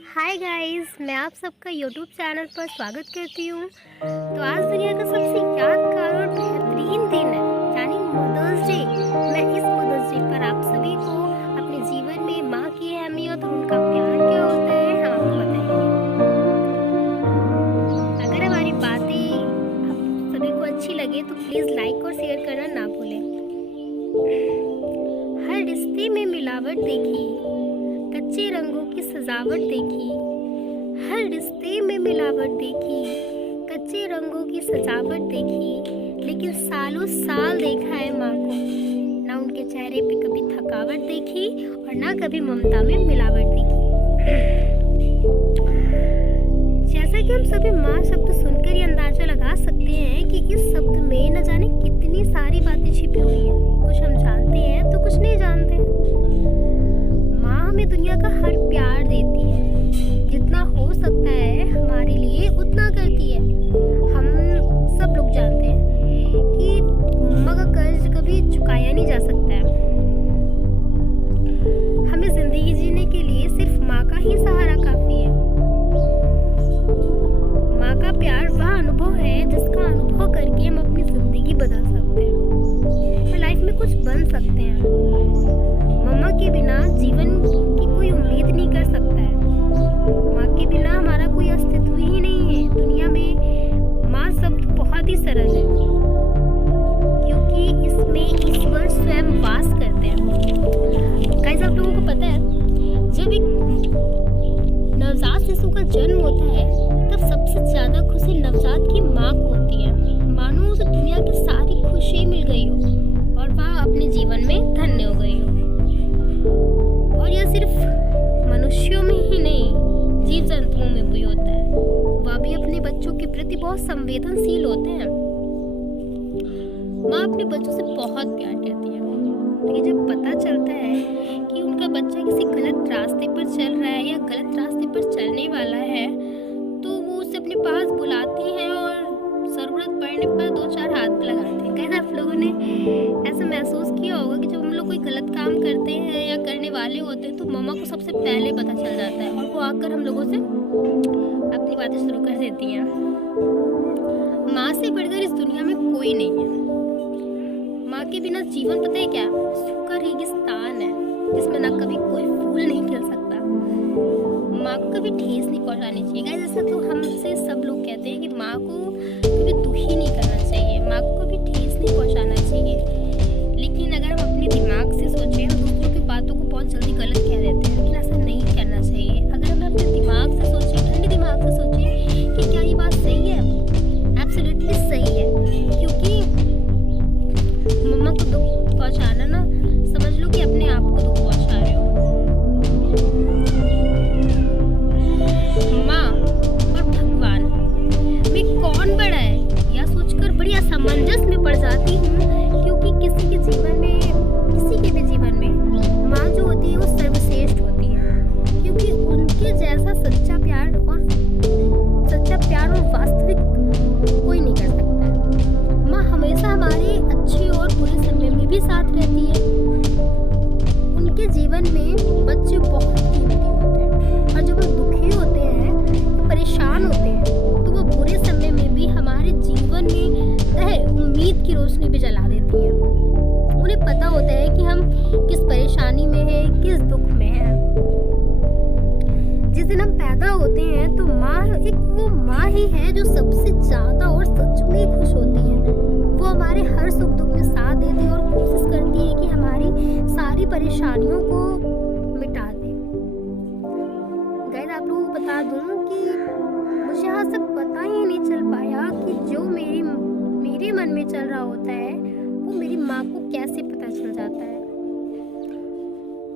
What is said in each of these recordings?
Hi guys, मैं आप सबका यूट्यूब चैनल पर स्वागत करती हूँ। तो आज दुनिया का सबसे यादगार और बेहतरीन दिन है, यानी मदर्स डे। मैं इस मदर्स डे पर आप सभी को अपने जीवन में माँ की अहमियत और उनका प्यार क्या होता है हम आपको बताएंगे। अगर हमारी बातें आप सभी को अच्छी लगे तो प्लीज़ लाइक और शेयर करना ना भूलें। हर रिश्ते में मिलावट देखी, कच्चे रंगों की सजावट देखी। हर रिश्ते में मिलावट देखी, कच्चे रंगों की सजावट देखी, लेकिन सालों साल देखा है माँ को। ना उनके चेहरे पे कभी थकावट देखी और ना कभी ममता में मिलावट देखी। जैसा कि हम सभी माँ शब्द सुनकर ही अंदाजा लगा सकते हैं कि इस शब्द में न जाने कितनी सारी बातें छिपी हुई हैं। कुछ हम जानते हैं तो कुछ नहीं जानते। माँ हमें दुनिया का हर प्यार देती है, जितना हो सकता है हमारे लिए उतना करती है। हम सब लोग जानते हैं कि माँ का कर्ज कभी चुकाया नहीं जा सकता है। हमें जिंदगी जीने के लिए सिर्फ माँ का ही सहारा काफी है। माँ का प्यार वह अनुभव है जिसका अनुभव करके हम अपनी जिंदगी बदल सकते हैं और लाइफ में कुछ बन सकते हैं। मम्मा के बिना जीवन की कोई उम्मीद नहीं कर सकता है। माँ के बिना हमारा कोई अस्तित्व ही नहीं है। दुनिया में माँ शब्द बहुत ही सरल है, क्योंकि इसमें ईश्वर स्वयं वास करते हैं। गाइस, आप लोगों को पता है, जब एक नवजात शिशु का जन्म होता है तब सबसे ज्यादा खुशी नवजात की माँ को होती है। मानो उसे दुनिया की सारी खुशी मिल गई हो और वह अपने जीवन में धन्य हो गई हो। और यह सिर्फ मनुष्यों में ही नहीं, जीव जंतुओं में भी होता है। वह भी अपने बच्चों के प्रति बहुत संवेदनशील होते हैं। माँ अपने बच्चों से बहुत प्यार करती है, लेकिन जब पता चलता है कि उनका बच्चा किसी गलत रास्ते पर चल रहा है या गलत रास्ते पर चलने वाला है, तो वो उसे अपने पास बुलाती है और ज़रूरत पड़ने पर दो चार हाथ लगाते हैं। कैसे आप लोगों ने ऐसा महसूस किया होगा कि जब हम लोग कोई गलत काम करते हैं या करने वाले होते हैं तो मम्मा को सबसे पहले पता चल जाता है और वो आकर हम लोगों से अपनी बातें शुरू कर देती हैं। माँ से बढ़कर इस दुनिया में कोई नहीं है। माँ के बिना जीवन पता है क्या, सूखा रेगिस्तान है जिसमें ना कभी कोई फूल नहीं खिल सकता। माँ को कभी ठेस नहीं पहुँचानी चाहिए। जैसा तो हमसे सब लोग कहते हैं कि माँ को कभी दुखी नहीं करना चाहिए, माँ को कभी ठेस नहीं पहुँचाना चाहिए। लेकिन अगर हम अपने दिमाग से सोचें, हम दूसरों की बातों को बहुत जल्दी गलत कह देते हैं, लेकिन ऐसा नहीं करना चाहिए। अगर हम अपने दिमाग से सोचें, ठंडे दिमाग से सोचें कि क्या ये बात सही है, एब्सोल्युटली सही है। क्योंकि मम्मा को दुख पहुँचाना ना, समझ लो कि अपने आप को दुख पहुँचा रहे हो। माँ और भगवान में कौन बड़ा है, यह सोचकर बड़ी असमंजस में पड़ जाती हूँ। क्योंकि किसी के भी जीवन में माँ जो होती है वो सर्वश्रेष्ठ होती है, क्योंकि उनके जैसा सच्चा प्यार और वास्तविक कोई नहीं कर सकता है। माँ हमेशा हमारे अच्छे और बुरे समय में भी साथ रहती है। उनके जीवन में बच्चे बहुत कीमती होते हैं और जब वो दुखी होते हैं, परेशान होते हैं, तो वो बुरे समय में भी हमारे जीवन में उम्मीद की रोशनी भी जला देती है। उन्हें पता होता है कि हम किस परेशानी में हैं, किस दुख में हैं। जिस दिन हम पैदा होते हैं तो वो माँ ही है जो सबसे ज्यादा और सच में खुश होती है। वो हमारे हर सुख दुख में साथ देती है और कोशिश करती है कि हमारी सारी परेशानियों को मिटा दे। गाइस, आप लोगों को बता दूं कि मुझे यहाँ से पता ही नहीं चल पाया कि जो मेरे मन में चल रहा होता है वो मेरी माँ को कैसे पता चल जाता है।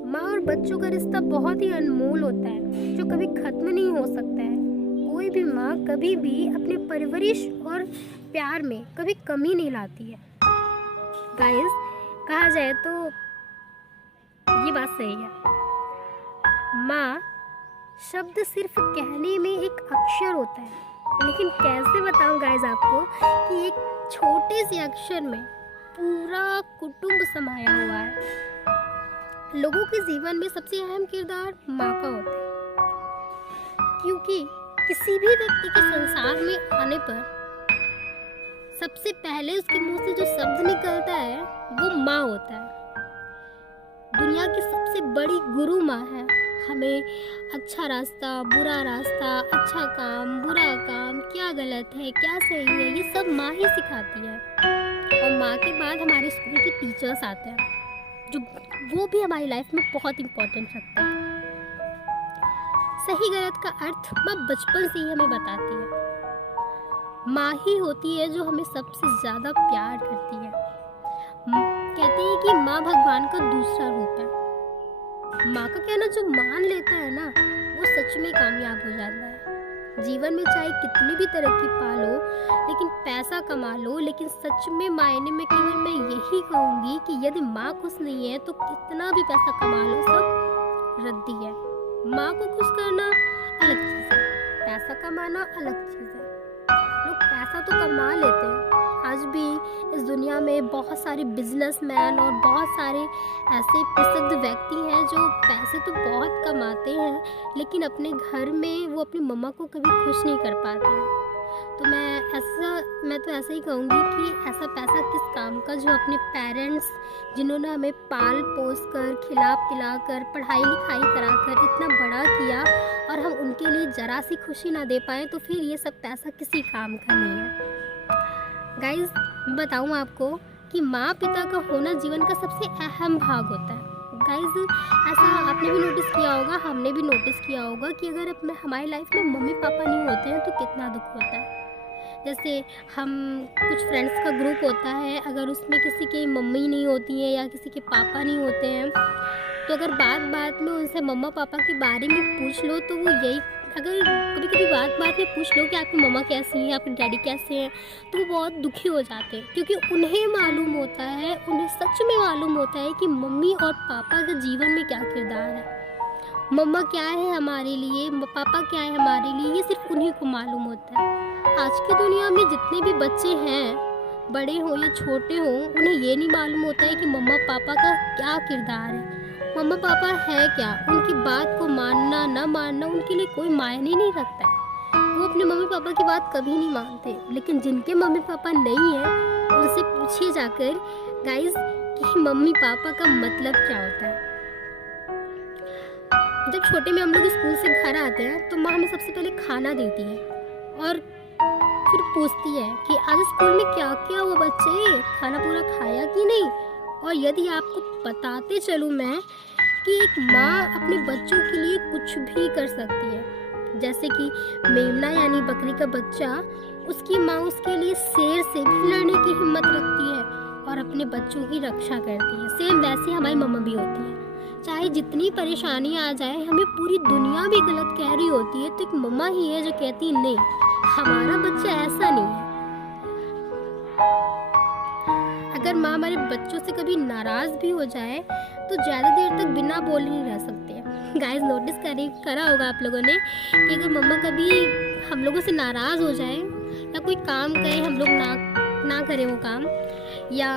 माँ और बच्चों का रिश्ता बहुत ही अनमोल होता है, जो कभी खत्म नहीं हो सकता है। कोई भी माँ कभी भी अपने परवरिश और प्यार में कभी कमी नहीं लाती है। गाइस, कहा जाए तो ये बात सही है। माँ शब्द सिर्फ कहने में एक अक्षर होता है, लेकिन कैसे बताऊं गाइस आपको कि एक छोटे से अक्षर में पूरा कुटुंब समाया हुआ है। लोगों के जीवन में सबसे अहम किरदार माँ का होता है। क्योंकि किसी भी व्यक्ति के संसार में आने पर सबसे पहले उसके मुंह से जो शब्द निकलता है वो माँ होता है। दुनिया की सबसे बड़ी गुरु माँ है। हमें अच्छा रास्ता, बुरा रास्ता, अच्छा काम, बुरा काम, क्या गलत है, क्या सही है, ये सब माँ ही सिखाती है। और माँ के बाद हमारे स्कूल के टीचर्स आते हैं, जो वो भी हमारी लाइफ में बहुत इम्पोर्टेंट रखते हैं। सही गलत का अर्थ माँ बचपन से ही हमें बताती है। माँ ही होती है जो हमें सबसे ज़्यादा प्यार करती है। कहते हैं कि माँ भगवान का दूसरा रूप है। माँ का कहना जो मान लेता है ना, वो सच में कामयाब हो जाता है। जीवन में चाहे कितनी भी तरक्की पा लो, लेकिन पैसा कमा लो, लेकिन सच में मायने में केवल मैं यही कहूँगी कि यदि माँ खुश नहीं है तो कितना भी पैसा कमा लो, सब रद्दी है। माँ को खुश करना अलग चीज़ है, पैसा कमाना अलग चीज़ है। लोग पैसा तो कमा लेते हैं। आज भी इस दुनिया में बहुत सारे बिजनेसमैन और बहुत सारे ऐसे प्रसिद्ध व्यक्ति हैं जो पैसे तो बहुत कमाते हैं, लेकिन अपने घर में वो अपनी मम्मा को कभी खुश नहीं कर पाते हैं। तो मैं तो ऐसा ही कहूँगी कि ऐसा पैसा किस काम का जो अपने पेरेंट्स, जिन्होंने हमें पाल पोस कर, खिला पिला कर, पढ़ाई लिखाई करा कर इतना बड़ा किया, और हम उनके लिए ज़रा सी खुशी ना दे पाएँ, तो फिर ये सब पैसा किसी काम का नहीं है। गाइज, मैं बताऊँ आपको कि माँ पिता का होना जीवन का सबसे अहम भाग होता है। गाइज, ऐसा आपने भी नोटिस किया होगा, हमने भी नोटिस किया होगा कि अगर हमारी लाइफ में मम्मी पापा नहीं होते हैं तो कितना दुख होता है। जैसे हम कुछ फ्रेंड्स का ग्रुप होता है, अगर उसमें किसी की मम्मी नहीं होती है या किसी के पापा नहीं होते हैं, तो अगर बात में उनसे मम्मा पापा के बारे में पूछ लो तो वो यही, अगर कभी कभी बात में पूछ लो कि आपकी मम्मा कैसी है, आपके डैडी कैसे हैं, तो वो बहुत दुखी हो जाते हैं, क्योंकि उन्हें मालूम होता है, उन्हें सच में मालूम होता है कि मम्मी और पापा का जीवन में क्या किरदार है। मम्मा क्या है हमारे लिए, पापा क्या है हमारे लिए, ये सिर्फ उन्हीं को मालूम होता है। आज की दुनिया में जितने भी बच्चे हैं, बड़े हों या छोटे हों, उन्हें ये नहीं मालूम होता है कि मम्मा पापा का क्या किरदार है, मम्मा पापा है क्या। उनकी बात को मानना ना मानना उनके लिए कोई मायने नहीं रखता है। वो अपने मम्मी पापा की बात कभी नहीं मानते। लेकिन जिनके मम्मी पापा नहीं है, उनसे पूछिए जाकर गाइस कि मम्मी पापा का मतलब क्या होता है। जब छोटे में हम लोग स्कूल से घर आते हैं तो माँ हमें सबसे पहले खाना देती है और फिर पूछती है कि आज स्कूल में क्या क्या हुआ बच्चे, खाना पूरा खाया कि नहीं। और यदि आपको बताते चलूँ मैं कि एक माँ अपने बच्चों के लिए कुछ भी कर सकती है। जैसे कि मेमना यानी बकरी का बच्चा, उसकी माँ उसके लिए शेर से भी लड़ने की हिम्मत रखती है और अपने बच्चों की रक्षा करती है। सेम वैसे हमारी मम्मा भी होती है। चाहे जितनी परेशानी आ जाए, हमें पूरी दुनिया भी गलत कह रही होती है, तो एक मम्मा ही है जो कहती है नहीं, हमारा बच्चा ऐसा नहीं है। अगर माँ हमारे बच्चों से कभी नाराज भी हो जाए तो ज़्यादा देर तक बिना बोले नहीं रह सकते। गाइस, नोटिस करा होगा आप लोगों ने कि अगर मम्मा कभी हम लोगों से नाराज़ हो जाए या कोई काम करे, हम लोग ना करें वो काम, या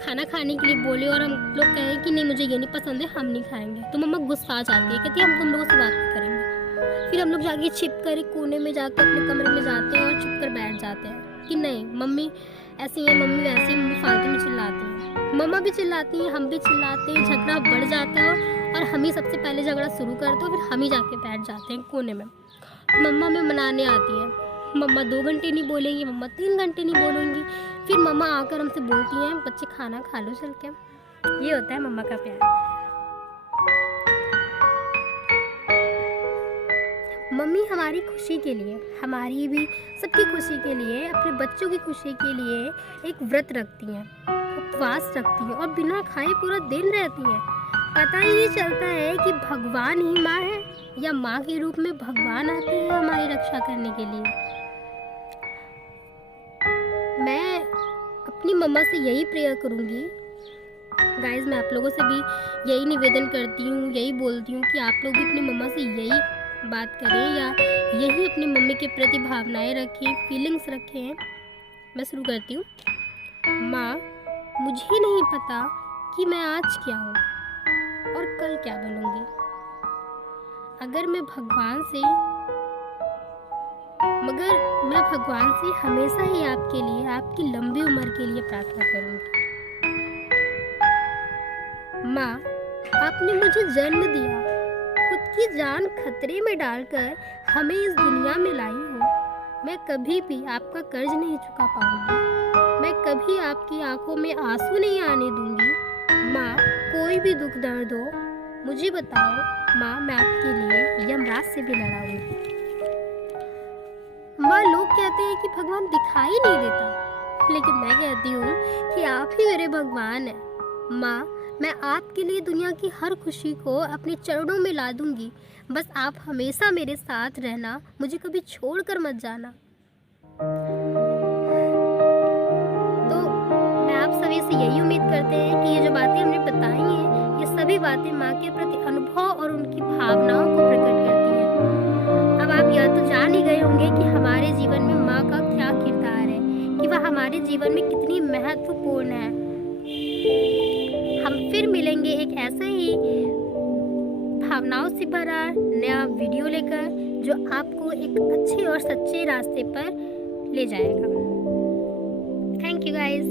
खाना खाने के लिए बोले और हम लोग कहें कि नहीं मुझे ये नहीं पसंद है, हम नहीं खाएंगे, तो मम्मा गुस्सा आ जाती है, कहती है हम तुम लोगों से बात नहीं करेंगे। फिर हम लोग जाके छिप कर एक कोने में जाके अपने कमरे में जाते हैं और चुप कर बैठ जाते हैं कि नहीं मम्मी ऐसी है, मम्मी वैसी है, मम्मी फालतू में चिल्लाती है। मम्मा भी चिल्लाती हैं, हम भी चिल्लाते हैं, झगड़ा बढ़ जाता है और हम ही सबसे पहले झगड़ा शुरू करते हैं, फिर हम ही जाके बैठ जाते हैं कोने में। मम्मा में मनाने आती है, मम्मा 2 घंटे नहीं बोलेंगी, मम्मा 3 घंटे नहीं बोलेंगी, फिर मम्मा आकर हमसे बोलती हैं बच्चे खाना खा लो चल के। ये होता है मम्मा का प्यार। मम्मी हमारी खुशी के लिए, हमारी भी सबकी खुशी के लिए, अपने बच्चों की खुशी के लिए एक व्रत रखती हैं, उपवास रखती हैं और बिना खाए पूरा दिन रहती हैं। पता ही नहीं चलता है कि भगवान ही माँ है या माँ के रूप में भगवान आते हैं हमारी रक्षा करने के लिए। मैं अपनी मम्मा से यही प्रेयर करूँगी गाइस, मैं आप लोगों से भी यही निवेदन करती हूँ, यही बोलती हूँ कि आप लोग भी अपनी मम्मा से यही बात करें या यही अपनी मम्मी के प्रति भावनाएं रखें, फीलिंग्स रखें। मैं शुरू करती हूँ। माँ, मुझे नहीं पता कि मैं आज क्या हूँ और कल क्या बनूँगी। अगर मैं भगवान से मगर मैं भगवान से हमेशा ही आपके लिए, आपकी लंबी उम्र के लिए प्रार्थना करूंगी। माँ, आपने मुझे जन्म दिया, खुद की जान खतरे में डालकर हमें इस दुनिया में लाई हो। मैं कभी भी आपका कर्ज नहीं चुका पाऊंगी। मैं कभी आपकी आंखों में आंसू नहीं आने दूंगी। माँ, कोई भी दुख दर्द हो मुझे बताओ माँ, मैं आपके लिए यमराज से भी लड़ाऊंगी। माँ, लोग कहते हैं कि भगवान दिखाई नहीं देता, लेकिन मैं कहती हूँ कि आप ही मेरे भगवान हैं। माँ, मैं आपके लिए दुनिया की हर खुशी को अपने चरणों में ला दूंगी। बस आप हमेशा मेरे साथ रहना, मुझे कभी छोड़कर मत जाना। तो मैं आप सभी से यही उम्मीद करते हैं कि ये जो बातें हमने बताई हैं, ये सभी बातें माँ के प्रति अनुभव और उनकी भावनाओं को प्रकट करती हैं। अब आप यह तो जान ही गए होंगे कि हमारे जीवन में माँ का क्या किरदार है, कि वह हमारे जीवन में कितनी महत्वपूर्ण है। हम फिर मिलेंगे एक ऐसा ही भावनाओं से भरा नया वीडियो लेकर, जो आपको एक अच्छे और सच्चे रास्ते पर ले जाएगा। Thank you guys.